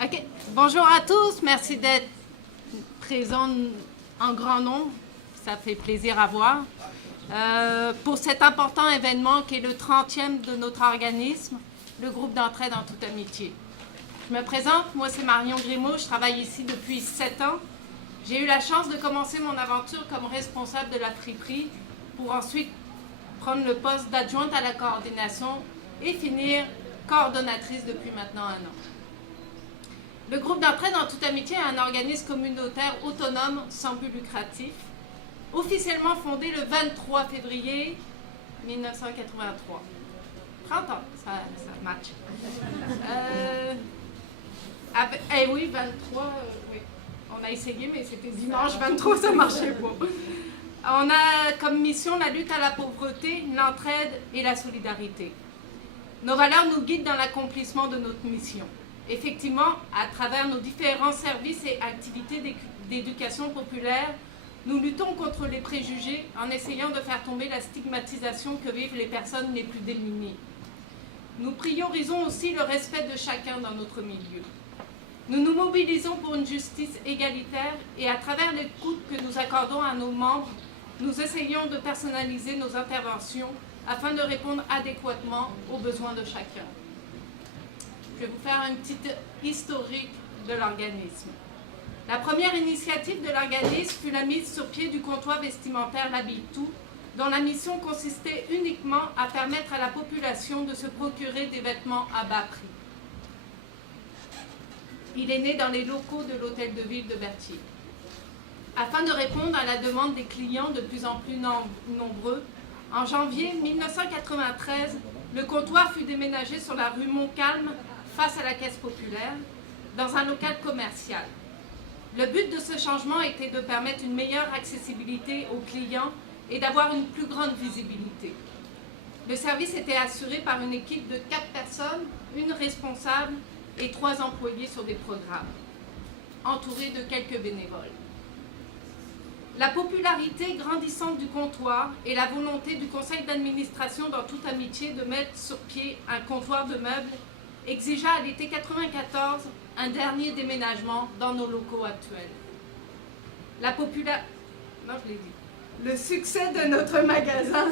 OK. Bonjour à tous. Merci d'être présents en grand nombre. Ça fait plaisir à voir. Pour cet important événement qui est le 30e de notre organisme, le groupe d'entraide en toute amitié. Je me présente, moi c'est Marion Grimaud, je travaille ici depuis 7 ans. J'ai eu la chance de commencer mon aventure comme responsable de la friperie pour ensuite prendre le poste d'adjointe à la coordination et finir coordonnatrice depuis maintenant 1 an. Le groupe d'entraide en toute amitié est un organisme communautaire autonome sans but lucratif, officiellement fondé le 23 février 1983. 30 ans, ça match. Oui, 23, oui. On a essayé, mais c'était dimanche 23, ça marchait pas. On a comme mission la lutte à la pauvreté, l'entraide et la solidarité. Nos valeurs nous guident dans l'accomplissement de notre mission. Effectivement, à travers nos différents services et activités d'éducation populaire, nous luttons contre les préjugés en essayant de faire tomber la stigmatisation que vivent les personnes les plus démunies. Nous priorisons aussi le respect de chacun dans notre milieu. Nous nous mobilisons pour une justice égalitaire et à travers l'écoute que nous accordons à nos membres, nous essayons de personnaliser nos interventions afin de répondre adéquatement aux besoins de chacun. Je vais vous faire une petite historique de l'organisme. La première initiative de l'organisme fut la mise sur pied du comptoir vestimentaire L'Habille-Tout, dont la mission consistait uniquement à permettre à la population de se procurer des vêtements à bas prix. Il est né dans les locaux de l'hôtel de ville de Berthier. Afin de répondre à la demande des clients de plus en plus nombreux, en janvier 1993, le comptoir fut déménagé sur la rue Montcalm, face à la Caisse populaire, dans un local commercial. Le but de ce changement était de permettre une meilleure accessibilité aux clients et d'avoir une plus grande visibilité. Le service était assuré par une équipe de 4 personnes, une responsable et 3 employés sur des programmes, entourés de quelques bénévoles. La popularité grandissante du comptoir et la volonté du conseil d'administration dans toute amitié de mettre sur pied un comptoir de meubles exigea à l'été 1994 un dernier déménagement dans nos locaux actuels. Le succès de notre magasin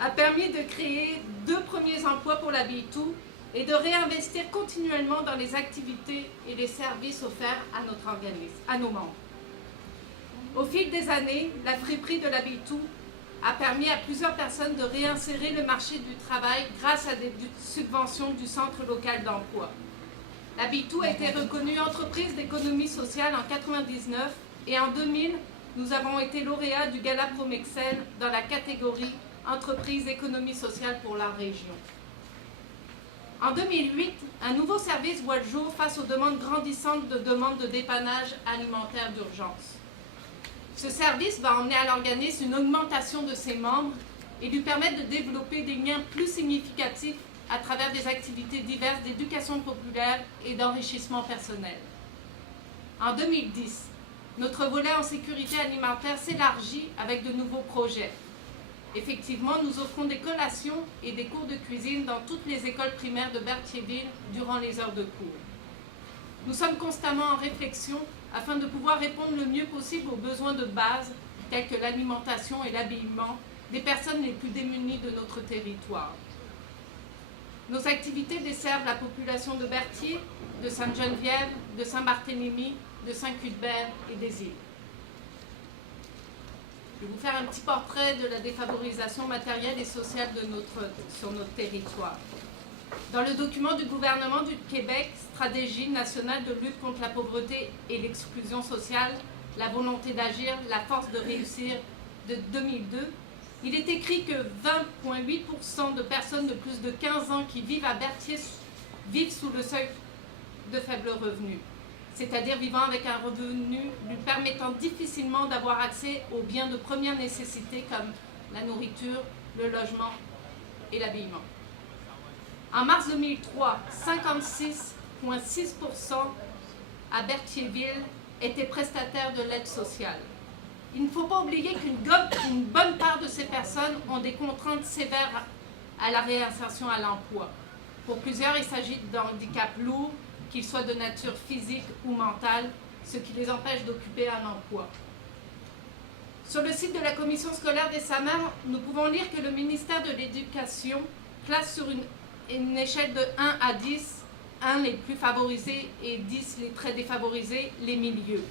a permis de créer 2 premiers emplois pour L'Habille-Tout et de réinvestir continuellement dans les activités et les services offerts à notre organisme, à nos membres. Au fil des années, la friperie de L'Habille-Tout a permis à plusieurs personnes de réinsérer le marché du travail grâce à des subventions du Centre local d'emploi. L'Habille-Tout a été reconnue entreprise d'économie sociale en 1999 et en 2000, nous avons été lauréats du Gala Promexel dans la catégorie entreprise économie sociale pour la région. En 2008, un nouveau service voit le jour face aux demandes grandissantes de dépannage alimentaire d'urgence. Ce service va emmener à l'organisme une augmentation de ses membres et lui permettre de développer des liens plus significatifs à travers des activités diverses d'éducation populaire et d'enrichissement personnel. En 2010, notre volet en sécurité alimentaire s'élargit avec de nouveaux projets. Effectivement, nous offrons des collations et des cours de cuisine dans toutes les écoles primaires de Berthierville durant les heures de cours. Nous sommes constamment en réflexion afin de pouvoir répondre le mieux possible aux besoins de base tels que l'alimentation et l'habillement des personnes les plus démunies de notre territoire. Nos activités desservent la population de Berthier, de Sainte-Geneviève, de Saint-Barthélemy, de Saint-Cuthbert et des îles. Je vais vous faire un petit portrait de la défavorisation matérielle et sociale sur notre territoire. Dans le document du gouvernement du Québec, Stratégie nationale de lutte contre la pauvreté et l'exclusion sociale, la volonté d'agir, la force de réussir de 2002, il est écrit que 20,8% de personnes de plus de 15 ans qui vivent à Berthier vivent sous le seuil de faible revenu, c'est-à-dire vivant avec un revenu lui permettant difficilement d'avoir accès aux biens de première nécessité comme la nourriture, le logement et l'habillement. En mars 2003, 56,6% à Berthierville étaient prestataires de l'aide sociale. Il ne faut pas oublier qu'une bonne part de ces personnes ont des contraintes sévères à la réinsertion à l'emploi. Pour plusieurs, il s'agit d'un handicap lourd, qu'il soit de nature physique ou mentale, ce qui les empêche d'occuper un emploi. Sur le site de la commission scolaire des Samars, nous pouvons lire que le ministère de l'Éducation classe sur une échelle de 1 à 10, 1 les plus favorisés et 10 les très défavorisés, les milieux.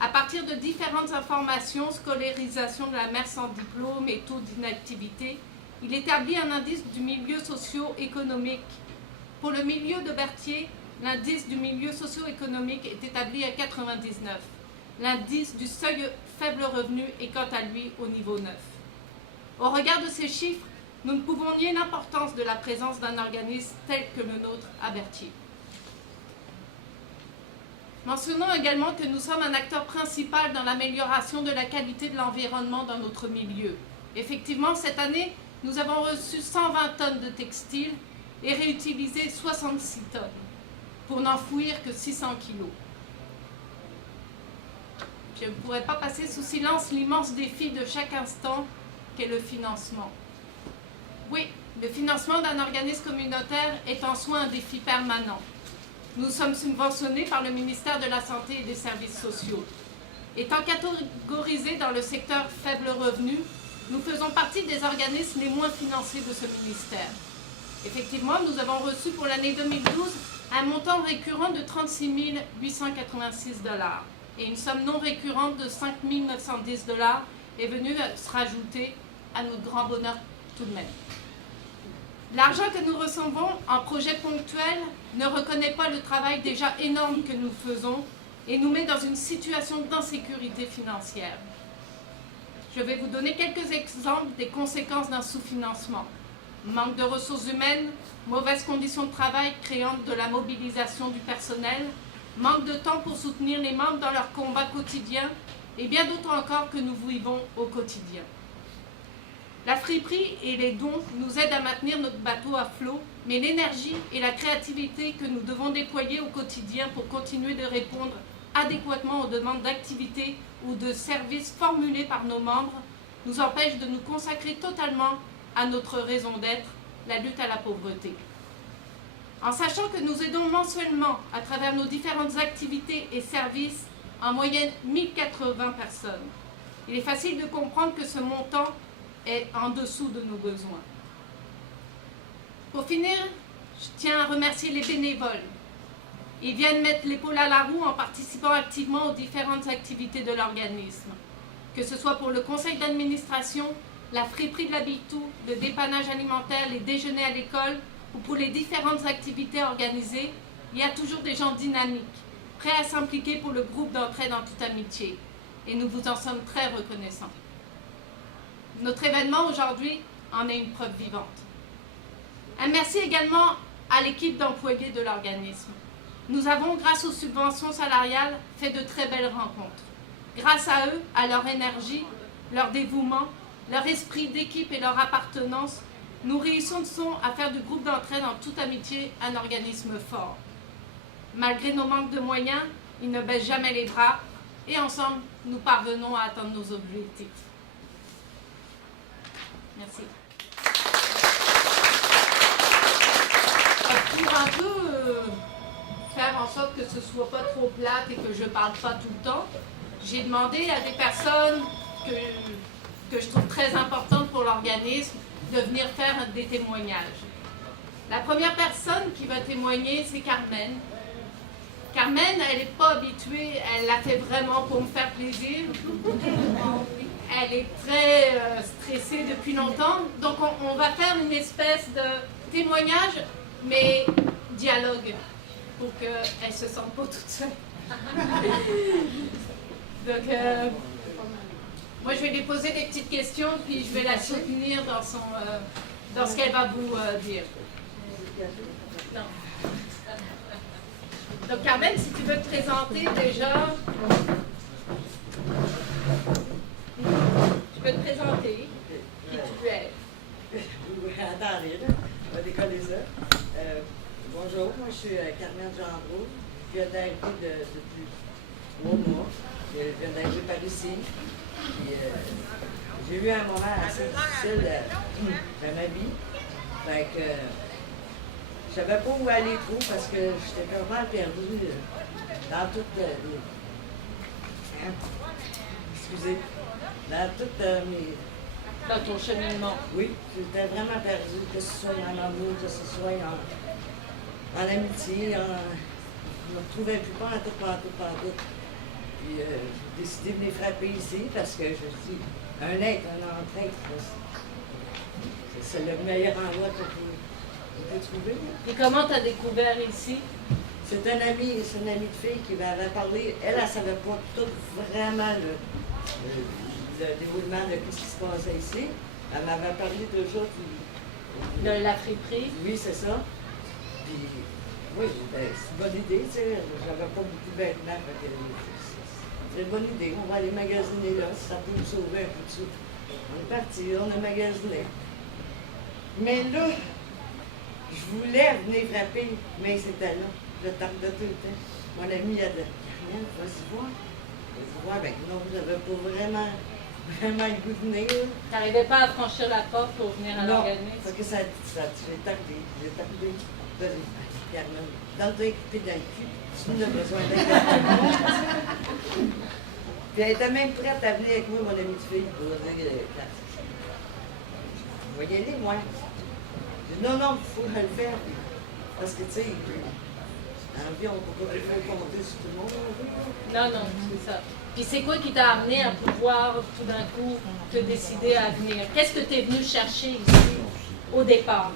À partir de différentes informations, scolarisation de la mère sans diplôme et taux d'inactivité, il établit un indice du milieu socio-économique. Pour le milieu de Berthier, l'indice du milieu socio-économique est établi à 99. L'indice du seuil faible revenu est quant à lui au niveau 9. Au regard de ces chiffres, nous ne pouvons nier l'importance de la présence d'un organisme tel que le nôtre à Berthier. Mentionnons également que nous sommes un acteur principal dans l'amélioration de la qualité de l'environnement dans notre milieu. Effectivement, cette année, nous avons reçu 120 tonnes de textiles et réutilisé 66 tonnes, pour n'enfouir que 600 kilos. Je ne pourrais pas passer sous silence l'immense défi de chaque instant qu'est le financement. Oui, le financement d'un organisme communautaire est en soi un défi permanent. Nous sommes subventionnés par le ministère de la Santé et des Services sociaux. Étant catégorisés dans le secteur faible revenu, nous faisons partie des organismes les moins financés de ce ministère. Effectivement, nous avons reçu pour l'année 2012 un montant récurrent de 36 886 $ et une somme non récurrente de 5 910 $ est venue se rajouter à notre grand bonheur tout de même. L'argent que nous recevons en projet ponctuel ne reconnaît pas le travail déjà énorme que nous faisons et nous met dans une situation d'insécurité financière. Je vais vous donner quelques exemples des conséquences d'un sous-financement. Manque de ressources humaines, mauvaises conditions de travail créant de la mobilisation du personnel, manque de temps pour soutenir les membres dans leur combat quotidien et bien d'autres encore que nous vivons au quotidien. La friperie et les dons nous aident à maintenir notre bateau à flot, mais l'énergie et la créativité que nous devons déployer au quotidien pour continuer de répondre adéquatement aux demandes d'activités ou de services formulées par nos membres nous empêchent de nous consacrer totalement à notre raison d'être, la lutte à la pauvreté. En sachant que nous aidons mensuellement, à travers nos différentes activités et services, en moyenne 1080 personnes, il est facile de comprendre que ce montant est en dessous de nos besoins. Pour finir, je tiens à remercier les bénévoles. Ils viennent mettre l'épaule à la roue en participant activement aux différentes activités de l'organisme, que ce soit pour le conseil d'administration, la friperie de l'Habitou, le dépannage alimentaire, les déjeuners à l'école ou pour les différentes activités organisées, il y a toujours des gens dynamiques, prêts à s'impliquer pour le groupe d'entraide en toute amitié. Et nous vous en sommes très reconnaissants. Notre événement aujourd'hui en est une preuve vivante. Un merci également à l'équipe d'employés de l'organisme. Nous avons, grâce aux subventions salariales, fait de très belles rencontres. Grâce à eux, à leur énergie, leur dévouement, leur esprit d'équipe et leur appartenance, nous réussissons à faire du groupe d'entraide en toute amitié un organisme fort. Malgré nos manques de moyens, ils ne baissent jamais les bras et ensemble, nous parvenons à atteindre nos objectifs. Merci. Pour un peu faire en sorte que ce ne soit pas trop plate et que je ne parle pas tout le temps, j'ai demandé à des personnes que je trouve très importantes pour l'organisme de venir faire des témoignages. La première personne qui va témoigner, c'est Carmen. Carmen, elle n'est pas habituée, elle l'a fait vraiment pour me faire plaisir. Elle est très stressée depuis longtemps, donc on va faire une espèce de témoignage, mais dialogue, pour qu'elle ne se sente pas toute seule. Donc, moi je vais lui poser des petites questions, puis je vais la soutenir dans ce qu'elle va vous dire. Non. Donc Carmen, si tu veux te présenter déjà, tu peux te présenter qui tu es. Attendez, là, on va décoller ça. Bonjour, moi je suis Carmen Gendreau. Je viens d'arriver depuis 3 mois. Je viens d'arriver par ici. Puis, j'ai eu un moment assez difficile dans ma vie. Fait que je savais pas où aller trop parce que j'étais vraiment perdue dans toutes les... Hein? Excusez. Dans toutes mes... Dans ton cheminement. Oui, j'étais vraiment perdue, que ce soit en amour, que ce soit en amitié, je me retrouvais plus pas en tout. Puis j'ai décidé de venir frapper ici parce que je suis un entraide. C'est le meilleur endroit qu'on peut trouver. Et comment tu as découvert ici? C'est une amie de fille qui m'avait parlé. Elle savait pas tout vraiment le déroulement de ce qui se passait ici. Elle m'avait parlé de choses. De la friperie? Oui, c'est ça. Puis, oui, c'est une bonne idée, tu sais. J'avais pas beaucoup de vêtements. C'est une bonne idée. On va aller magasiner là, si ça peut nous sauver un peu de sous. On est parti, on a magasiné. Mais là, je voulais venir frapper, mais c'était là. Le temps de tout le temps. Mon ami a dit, Carmen, vas-y voir. Vas-y voir. Ben non, j'avais pas vraiment le goût de venir. Tu n'arrivais pas à franchir la porte pour venir à l'organisme? Parce que j'ai tardé. Vas-y, Carmen, donne-toi équipé dans le cul. Tu n'as besoin d'être. Puis elle était même prête à venir avec moi, mon amie de fille, pour dire je vais y aller, moi. J'ai dit non, il faut le faire. Parce que, tu sais, en vie, on ne peut pas compter sur tout le monde. Non, c'est ça. Puis c'est quoi qui t'a amené à pouvoir tout d'un coup te décider à venir? Qu'est-ce que tu es venu chercher ici au départ?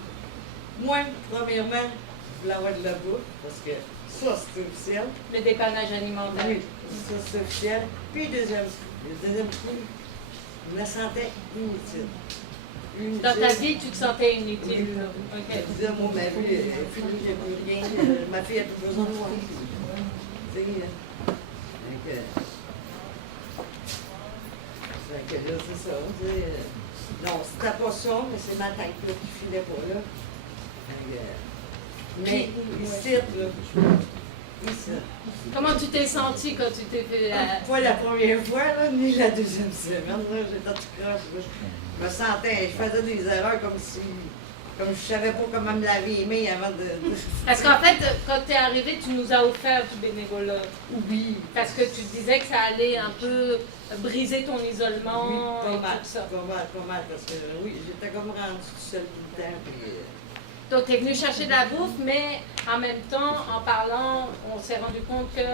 Moi, premièrement, je voulais avoir de la bouffe, parce que ça, c'est officiel. Le dépannage alimentaire. Oui, ça, c'est officiel. Puis le deuxième coup, je me sentais inutile. Dans ta vie, tu te sentais inutile. Oui. Okay. Je disais, moi, ma vie, j'ai plus rien. Ma fille a plus besoin de moi. Tu sais, fait que là, c'est ça. Non, c'était pas ça, mais c'est ma tête là, qui filait pas là. Mais ici, là, ici. Comment tu t'es sentie quand tu t'es fait Pas la première fois, là, ni la deuxième semaine, là, j'étais tout croche. Je me sentais, je faisais des erreurs comme je savais pas comment me laver les mains avant de... Parce qu'en fait, quand tu es arrivé, tu nous as offert du bénévolat. Oui. Parce que tu disais que ça allait un peu briser ton isolement Oui, et tout ça. Pas mal, parce que oui, j'étais comme rendue toute seule tout le temps. Puis, Donc, tu es venu chercher de la bouffe, mais en même temps, en parlant, on s'est rendu compte que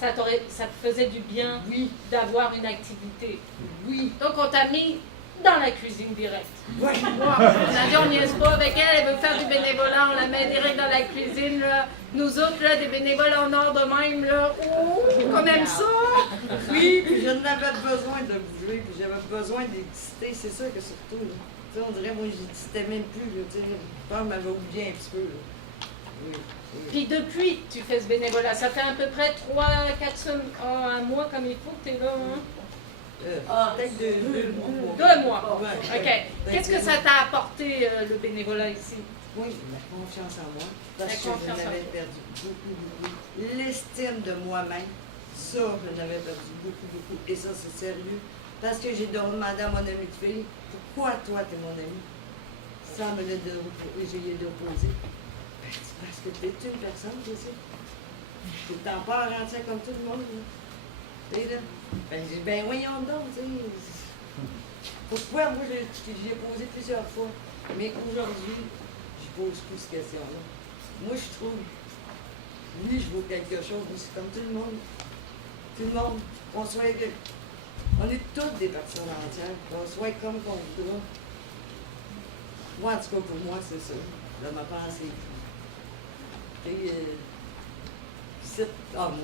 ça te faisait du bien d'avoir une activité. Oui. Donc, on t'a mis dans la cuisine direct. Ouais. On a dit, on niaise pas avec elle, elle veut faire du bénévolat, on la met direct dans la cuisine. Là. Nous autres, là, des bénévoles en or de même, là, on aime ça. Oui, puis j'en avais besoin de bouger, puis j'avais besoin d'exister, c'est ça que surtout. Là. Tu sais, on dirait, moi, j'existais même plus, là, tu sais, le père m'avait oublié un petit peu. Là. Oui. Puis depuis que tu fais ce bénévolat, ça fait à peu près 3-4 semaines, un mois comme il faut que tu es là, hein? Peut-être 2 mois. 2 mois. Ouais. OK. Qu'est-ce que ça t'a apporté, le bénévolat ici? Oui, la confiance en moi. Parce La que confiance je en l'avais toi. perdu beaucoup. L'estime de moi-même, ça, je l'avais perdu beaucoup. Et ça, c'est sérieux. Parce que j'ai demandé à mon ami de fille, pourquoi toi, t'es mon ami? Sans me essayer d'opposer. Ben, c'est parce que t'es une personne, tu sais. T'es en part entière comme tout le monde. Tu sais, là. Ben, j'ai dit, ben voyons donc, tu sais. Pourquoi? Moi, j'y ai posé plusieurs fois. Mais aujourd'hui, je pose plus cette question-là. Moi, je trouve, oui, je vaux quelque chose, mais c'est comme tout le monde. Tout le monde, qu'on soit... On est toutes des personnes entières, qu'on soit comme qu'on voudra. Moi, en tout cas, pour moi, c'est ça. Dans ma pensée. Et, c'est... Ah, moi,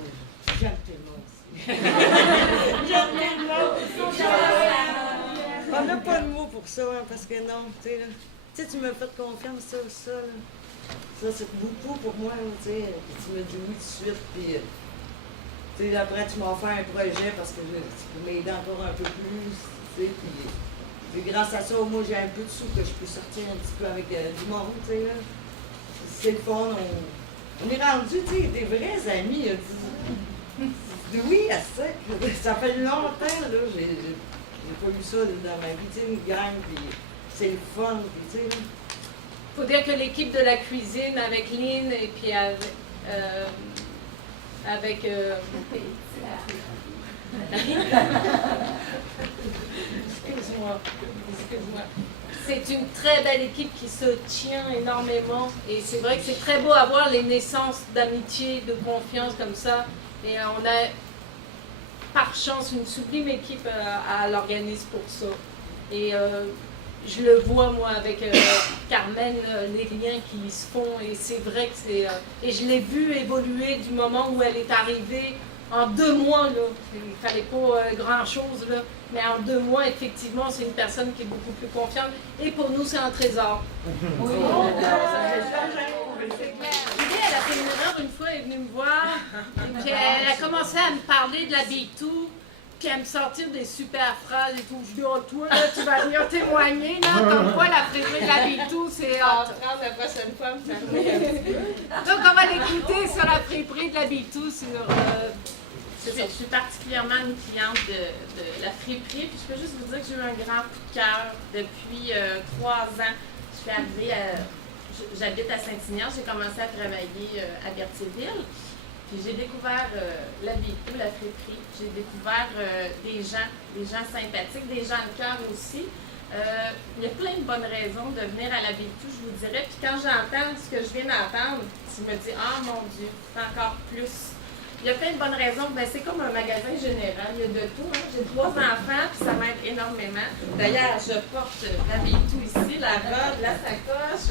j'aime tout le monde aussi. J'aime tout le monde. On n'a pas de mots pour ça, hein, parce que non, tu sais, là. Tu sais, tu m'as fait confiance, ça, là. Ça, c'est beaucoup pour moi, là, tu sais. Tu me dis oui tout de suite, puis... Tu sais, après, tu m'as offert un projet parce que tu peux m'aider encore un peu plus, tu sais, puis grâce à ça, moi, j'ai un peu de sous que je peux sortir un petit peu avec du monde, tu sais, là. C'est le fun, on est rendu, tu sais, des vrais amis, là. Oui, à ça, ça fait longtemps, là, j'ai pas eu ça dans ma vie, tu sais, une gang, puis c'est le fun, puis tu sais, là. faut dire que l'équipe de la cuisine avec Lynn et puis avec excuse-moi. C'est une très belle équipe qui se tient énormément et c'est vrai que c'est très beau à voir les naissances d'amitié, de confiance comme ça. Et on a par chance une sublime équipe à l'organisme pour ça. Et je le vois moi avec Carmen, les liens qui se font et c'est vrai que c'est... et je l'ai vu évoluer du moment où elle est arrivée. En 2 mois, là, il ne fallait pas grand-chose, là, mais en 2 mois, effectivement, c'est une personne qui est beaucoup plus confiante. Et pour nous, c'est un trésor. Oui. C'est clair. L'idée, elle a fait une erreur une fois, elle est venue me voir, et puis elle a commencé à me parler de la B2, puis à me sortir des super phrases et tout. Je dis, oh, toi, là, tu vas venir témoigner, là, comme quoi la friperie de la B2, c'est hot. La prochaine fois, Donc, on va l'écouter sur la friperie de la B2, sur... Je suis particulièrement une cliente de la friperie, puis je peux juste vous dire que j'ai eu un grand coup de cœur depuis 3 ans. Je suis arrivée j'habite à Saint-Ignace, j'ai commencé à travailler à Berthierville, puis j'ai découvert la B2, la friperie, j'ai découvert des gens sympathiques, des gens de cœur aussi. Il y a plein de bonnes raisons de venir à la B2, je vous dirais, puis quand j'entends ce que je viens d'entendre, je me dis « Ah mon Dieu, c'est encore plus ». Il y a plein de bonnes raisons. Ben, c'est comme un magasin général. Il y a de tout. Hein. J'ai 3 enfants, puis ça m'aide énormément. D'ailleurs, je porte la B2 ici, la robe, la sacoche.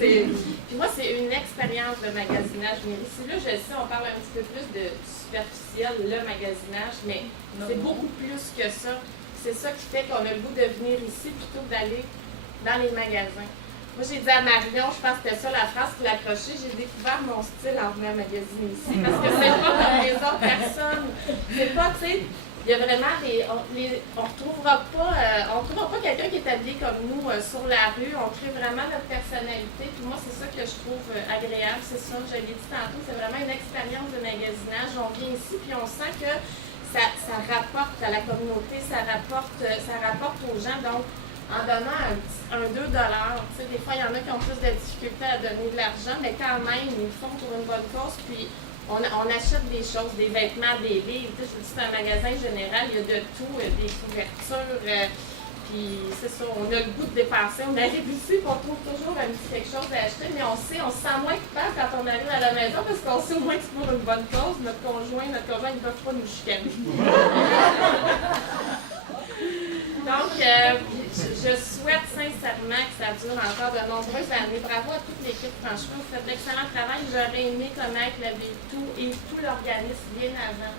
Puis moi, c'est une expérience de magasinage. Mais ici, là, je sais, on parle un petit peu plus de superficiel, le magasinage, mais c'est beaucoup plus que ça. C'est ça qui fait qu'on a le goût de venir ici plutôt que d'aller dans les magasins. Moi, j'ai dit à Marion, je pense que c'était ça la phrase qui l'a accrochée, j'ai découvert mon style en venant magasiner ici. Parce que c'est pas comme les autres personnes. C'est pas, tu sais, il y a vraiment on retrouvera pas quelqu'un qui est habillé comme nous sur la rue. On crée vraiment notre personnalité. Puis moi, c'est ça que je trouve agréable. C'est ça, je l'ai dit tantôt, c'est vraiment une expérience de magasinage. On vient ici, puis on sent que ça rapporte à la communauté, ça rapporte aux gens. Donc, en donnant un 2 $, tu sais, des fois, il y en a qui ont plus de difficultés à donner de l'argent, mais quand même, ils le font pour une bonne cause, puis on achète des choses, des vêtements, des livres, tu sais, c'est un magasin général, il y a de tout, des couvertures, puis c'est ça, on a le goût de dépenser, on arrive ici, puis on trouve toujours un petit quelque chose à acheter, mais on se sent moins coupable quand on arrive à la maison, parce qu'on sait au moins que c'est pour une bonne cause, notre conjoint, ils ne peuvent pas nous chicaner. Donc, je souhaite sincèrement que ça dure encore de nombreuses années. Bravo à toute l'équipe, franchement, vous faites de l'excellent travail. J'aurais aimé connaître la B2 et tout l'organisme bien avant.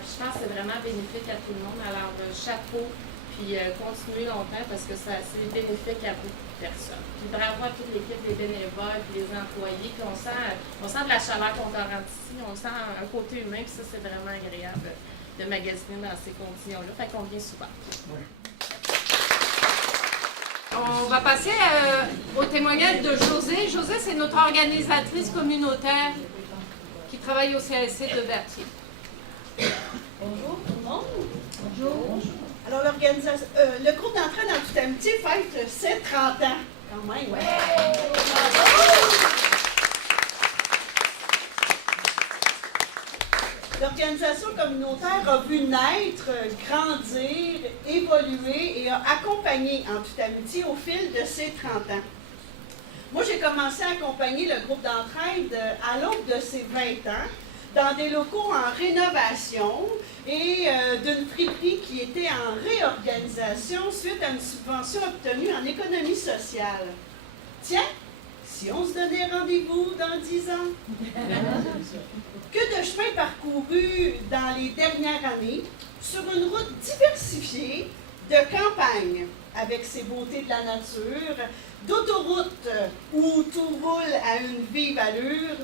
Je pense que c'est vraiment bénéfique à tout le monde. Alors, chapeau, puis continuez longtemps parce que c'est bénéfique à beaucoup de personnes. Puis bravo à toute l'équipe, les bénévoles, puis les employés. Puis on sent de la chaleur qu'on rend ici, on sent un côté humain, puis ça, c'est vraiment agréable de magasiner dans ces conditions-là. Fait qu'on vient souvent. Ouais. On va passer au témoignage de José. José, c'est notre organisatrice communautaire qui travaille au CLC de Berthier. Bonjour tout le monde. Bonjour. Alors, l'organisation, le groupe d'entraide en toute amitié fête ses 30 ans. Quand même. Ouais. L'organisation communautaire a vu naître, grandir, évoluer et a accompagné en toute amitié au fil de ses 30 ans. Moi, j'ai commencé à accompagner le groupe d'entraide à l'aube de ses 20 ans dans des locaux en rénovation et d'une friperie qui était en réorganisation suite à une subvention obtenue en économie sociale. Tiens, si on se donnait rendez-vous dans 10 ans? Que de chemin parcouru dans les dernières années sur une route diversifiée de campagne avec ses beautés de la nature, d'autoroute où tout roule à une vive allure,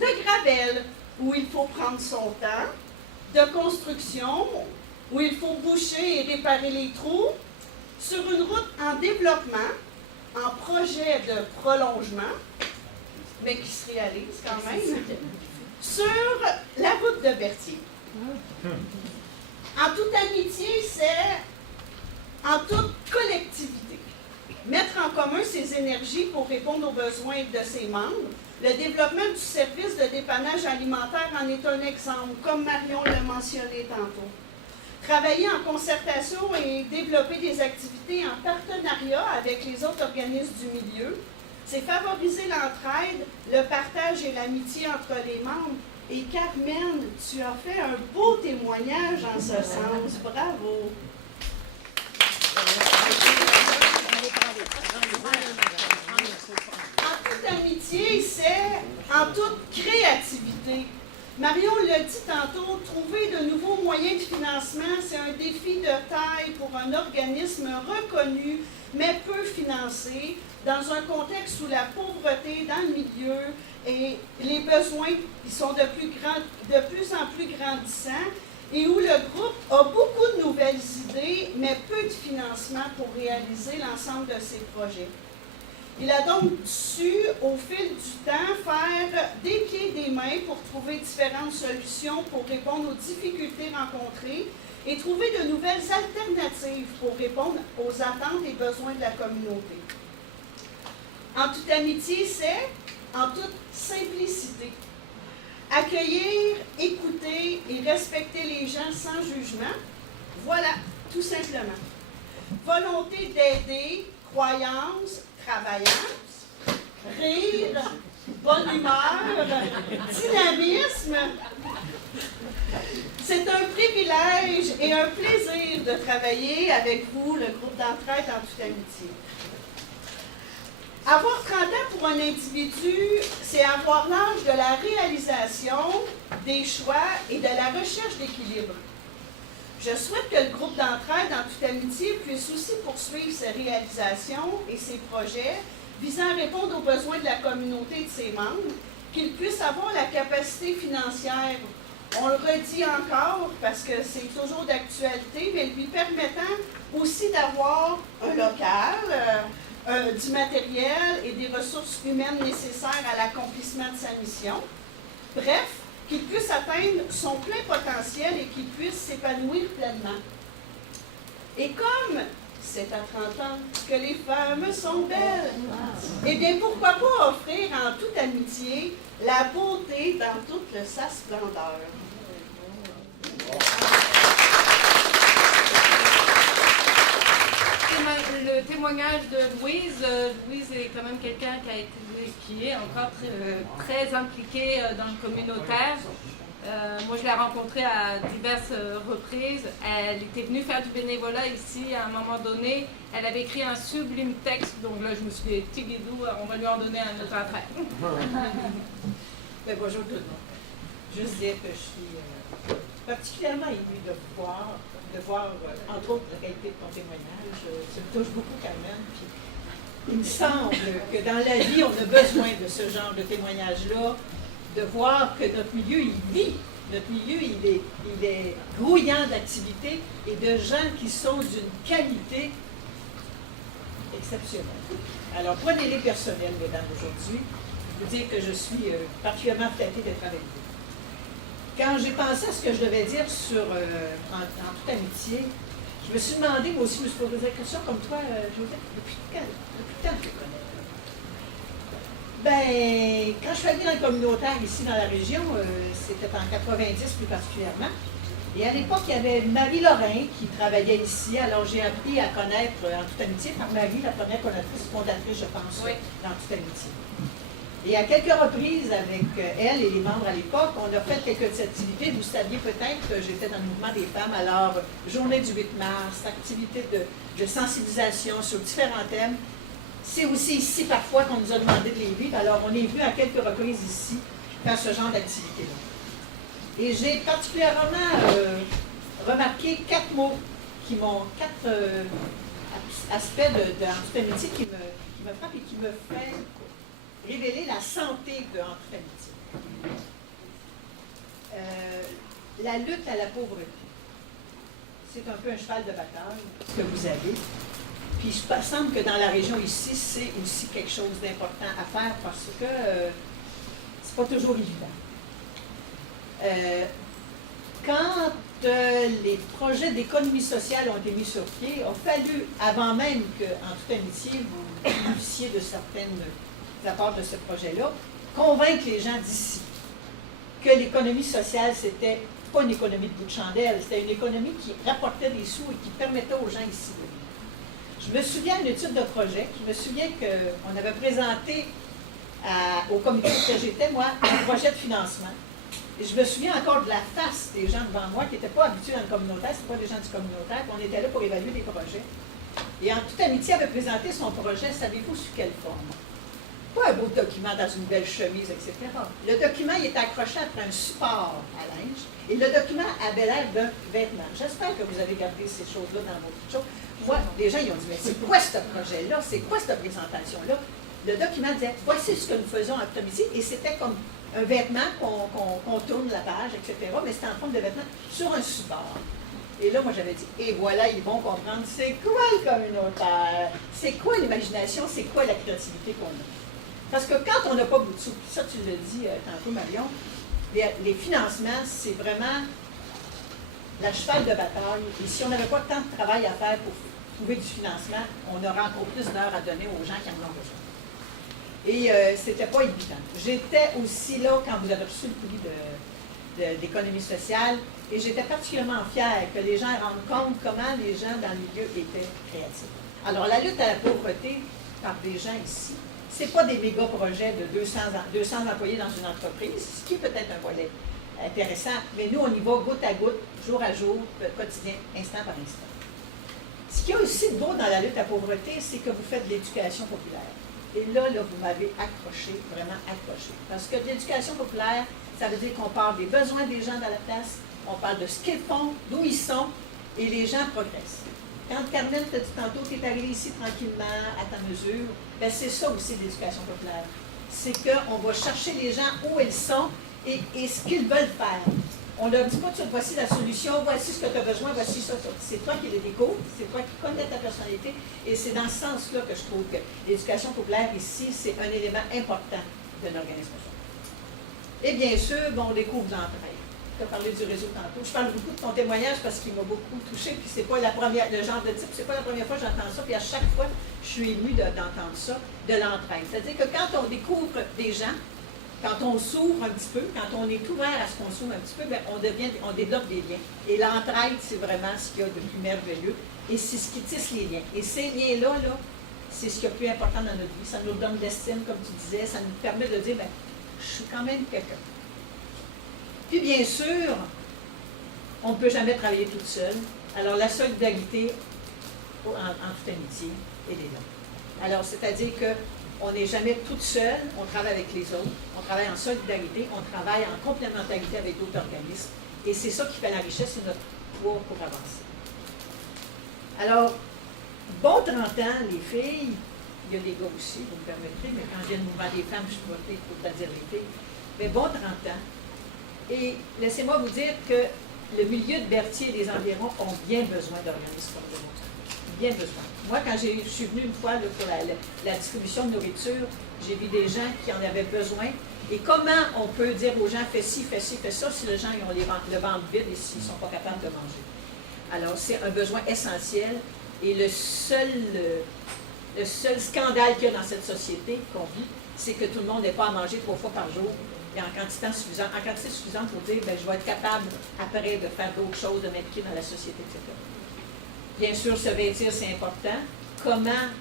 de gravel où il faut prendre son temps, de construction où il faut boucher et réparer les trous, sur une route en développement, en projet de prolongement, mais qui se réalise quand même, sur la route de Berthier. En toute amitié, c'est en toute collectivité. Mettre en commun ses énergies pour répondre aux besoins de ses membres. Le développement du service de dépannage alimentaire en est un exemple, comme Marion l'a mentionné tantôt. Travailler en concertation et développer des activités en partenariat avec les autres organismes du milieu, c'est favoriser l'entraide, le partage et l'amitié entre les membres. Et Carmen, tu as fait un beau témoignage en ce sens. Bravo! En toute amitié, c'est en toute créativité. Marion l'a dit tantôt, trouver de nouveaux moyens de financement, c'est un défi de taille pour un organisme reconnu, mais peu financé, dans un contexte où la pauvreté dans le milieu et les besoins qui sont de plus en plus grandissants, et où le groupe a beaucoup de nouvelles idées, mais peu de financement pour réaliser l'ensemble de ses projets. Il a donc su, au fil du temps, faire des pieds et des mains pour trouver différentes solutions pour répondre aux difficultés rencontrées et trouver de nouvelles alternatives pour répondre aux attentes et besoins de la communauté. En toute amitié, c'est en toute simplicité. Accueillir, écouter et respecter les gens sans jugement, voilà, tout simplement. Volonté d'aider, croyance, travaillance, rire, bonne humeur, dynamisme. C'est un privilège et un plaisir de travailler avec vous, le groupe d'entraide en toute amitié. Avoir 30 ans pour un individu, c'est avoir l'âge de la réalisation, des choix et de la recherche d'équilibre. Je souhaite que le groupe d'entraide en toute amitié puisse aussi poursuivre ses réalisations et ses projets visant à répondre aux besoins de la communauté et de ses membres, qu'il puisse avoir la capacité financière, on le redit encore parce que c'est toujours d'actualité, mais lui permettant aussi d'avoir un local, du matériel et des ressources humaines nécessaires à l'accomplissement de sa mission. Bref, qu'il puisse atteindre son plein potentiel et qu'il puisse s'épanouir pleinement. Et comme c'est à 30 ans que les femmes sont belles, eh bien, pourquoi pas offrir en toute amitié la beauté dans toute sa splendeur. Le témoignage de Louise. Louise est quand même quelqu'un qui est encore très impliqué dans le communautaire. Moi, je l'ai rencontrée à diverses reprises. Elle était venue faire du bénévolat ici à un moment donné. Elle avait écrit un sublime texte, donc là, je me suis dit, Tigidou, on va lui en donner un autre après. Bonjour tout le monde. Juste dire que je suis particulièrement émue de voir, entre autres, la qualité de ton témoignage. Ça me touche beaucoup, Carmen. Puis, il me semble que dans la vie, on a besoin de ce genre de témoignage-là, de voir que notre milieu, il vit. Notre milieu, il est grouillant d'activités et de gens qui sont d'une qualité exceptionnelle. Alors, prenez-les personnels, mesdames, aujourd'hui. Je veux dire que je suis particulièrement flattée d'être avec vous. Quand j'ai pensé à ce que je devais dire en toute amitié, je me suis demandé, moi aussi, je me suis posé la question comme toi, Joseph, depuis quand tu connais? Ben, quand je suis allée dans le communautaire ici dans la région, c'était en 90 plus particulièrement. Et à l'époque, il y avait Marie-Lorrain qui travaillait ici. Alors, j'ai appris à connaître en toute amitié par Marie, la première fondatrice, je pense, oui, dans toute amitié. Et à quelques reprises, avec elle et les membres à l'époque, on a fait quelques activités. Vous saviez peut-être que j'étais dans le mouvement des femmes. Alors, journée du 8 mars, activité de sensibilisation sur différents thèmes. C'est aussi ici, parfois, qu'on nous a demandé de les vivre. Alors, on est venu à quelques reprises ici faire ce genre d'activité-là. Et j'ai particulièrement remarqué 4 mots qui m'ont, 4 aspects de toute amitié qui me frappent et qui me fait révéler la santé de toute amitié. La lutte à la pauvreté. C'est un peu un cheval de bataille que vous avez. Puis il me semble que dans la région ici, c'est aussi quelque chose d'important à faire parce que c'est pas toujours évident. quand les projets d'économie sociale ont été mis sur pied, il a fallu, avant même qu'en toute amitié, vous bénéficiez de certaines apports de ce projet-là, convaincre les gens d'ici que l'économie sociale, c'était pas une économie de bout de chandelle, c'était une économie qui rapportait des sous et qui permettait aux gens ici de vivre. Je me souviens d'une étude de projet, je me souviens qu'on avait présenté au comité que j'étais, moi, un projet de financement. Et je me souviens encore de la face des gens devant moi qui n'étaient pas habitués dans le communautaire, ce pas des gens du communautaire, qu'on était là pour évaluer des projets. Et en toute amitié, avait présenté son projet, savez-vous sous quelle forme? Pas un beau document dans une belle chemise, etc. Le document, il était accroché après un support à linge, et le document avait l'air d'un vêtement. J'espère que vous avez gardé ces choses-là dans vos choses. Moi, les gens, ils ont dit, mais c'est quoi ce projet-là? C'est quoi cette présentation-là? Le document disait, voici ce que nous faisons en toute amitié, et c'était comme un vêtement qu'on tourne la page, etc., mais c'était en forme de vêtement sur un support. Et là, moi, j'avais dit, et voilà, ils vont comprendre c'est quoi le communautaire, c'est quoi l'imagination, c'est quoi la créativité qu'on a. Parce que quand on n'a pas beaucoup de sous, puis ça, tu l'as dit tantôt, Marion, les financements, c'est vraiment la cheval de bataille. Et si on n'avait pas tant de travail à faire pour trouver du financement, on aurait encore plus d'heures à donner aux gens qui en ont besoin. Et c'était pas évident. J'étais aussi là quand vous avez reçu le prix d'économie sociale, et j'étais particulièrement fière que les gens rendent compte comment les gens dans le milieu étaient créatifs. Alors, la lutte à la pauvreté par des gens ici, c'est pas des méga projets de 200 employés dans une entreprise, ce qui est peut-être un volet intéressant, mais nous, on y va goutte à goutte, jour à jour, quotidien, instant par instant. Ce qu'il y a aussi de beau dans la lutte à la pauvreté, c'est que vous faites de l'éducation populaire. Et là, vous m'avez accroché, vraiment accroché. Parce que de l'éducation populaire, ça veut dire qu'on parle des besoins des gens dans la place, on parle de ce qu'ils font, d'où ils sont, et les gens progressent. Quand Carmen t'a dit tantôt, tu es arrivé ici tranquillement, à ta mesure, ben c'est ça aussi l'éducation populaire. C'est qu'on va chercher les gens où ils sont et ce qu'ils veulent faire. On ne leur dit pas, voici la solution, voici ce que tu as besoin, voici ça. C'est toi qui les découvres, c'est toi qui connais ta personnalité. Et c'est dans ce sens-là que je trouve que l'éducation populaire ici, c'est un élément important de l'organisation. Et bien sûr, on découvre l'entraide. Tu as parlé du réseau tantôt. Je parle beaucoup de ton témoignage parce qu'il m'a beaucoup touchée, puis c'est pas la première, le genre de type, c'est pas la première fois que j'entends ça, puis à chaque fois, je suis émue d'entendre ça, de l'entraide. C'est-à-dire que quand on découvre des gens, quand on s'ouvre un petit peu, quand on est ouvert à ce qu'on s'ouvre un petit peu, bien, on développe des liens. Et l'entraide, c'est vraiment ce qu'il y a de plus merveilleux, et c'est ce qui tisse les liens. Et ces liens-là, c'est ce qui est le plus important dans notre vie. Ça nous donne de l'estime, comme tu disais, ça nous permet de dire, bien, je suis quand même quelqu'un. Puis bien sûr, on ne peut jamais travailler toute seule. Alors la solidarité en toute amitié est là. Alors c'est-à-dire qu'on n'est jamais toute seule, on travaille avec les autres, on travaille en solidarité, on travaille en complémentarité avec d'autres organismes. Et c'est ça qui fait la richesse de notre poids pour avancer. Alors, bon 30 ans, les filles, il y a des gars aussi, vous me permettrez, mais quand je viens de mouvement des femmes, je pourrais peut-être pas dire les filles, mais bon 30 ans. Et laissez-moi vous dire que le milieu de Berthier et des environs ont bien besoin d'organismes complémentaires. Bien besoin. Moi, quand je suis venue une fois là, pour la distribution de nourriture, j'ai vu des gens qui en avaient besoin. Et comment on peut dire aux gens, fais ci, fais ci, fais ça, si les gens ils ont le ventre vide et s'ils ne sont pas capables de manger. Alors, c'est un besoin essentiel. Et le seul scandale qu'il y a dans cette société qu'on vit, c'est que tout le monde n'est pas à manger 3 fois par jour. Et en quantité suffisante pour dire, bien, je vais être capable, après, de faire d'autres choses, de m'impliquer dans la société, etc. Bien sûr, se vêtir, c'est important. Comment,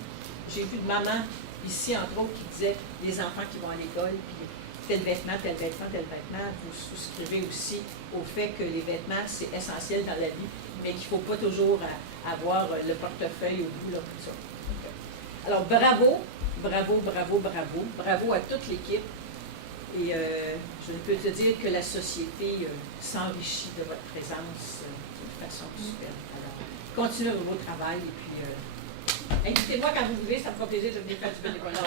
j'ai vu de maman, ici, entre autres, qui disait, les enfants qui vont à l'école, puis tel vêtement, tel vêtement, tel vêtement, vous souscrivez aussi au fait que les vêtements, c'est essentiel dans la vie, mais qu'il ne faut pas toujours avoir le portefeuille au bout, là, tout ça. Alors, bravo, bravo, bravo, bravo, bravo à toute l'équipe. Et je peux te dire que la société s'enrichit de votre présence de façon superbe. Alors, continuez vos travail et puis invitez-moi quand vous voulez, ça me fera plaisir de venir faire du bénévolat.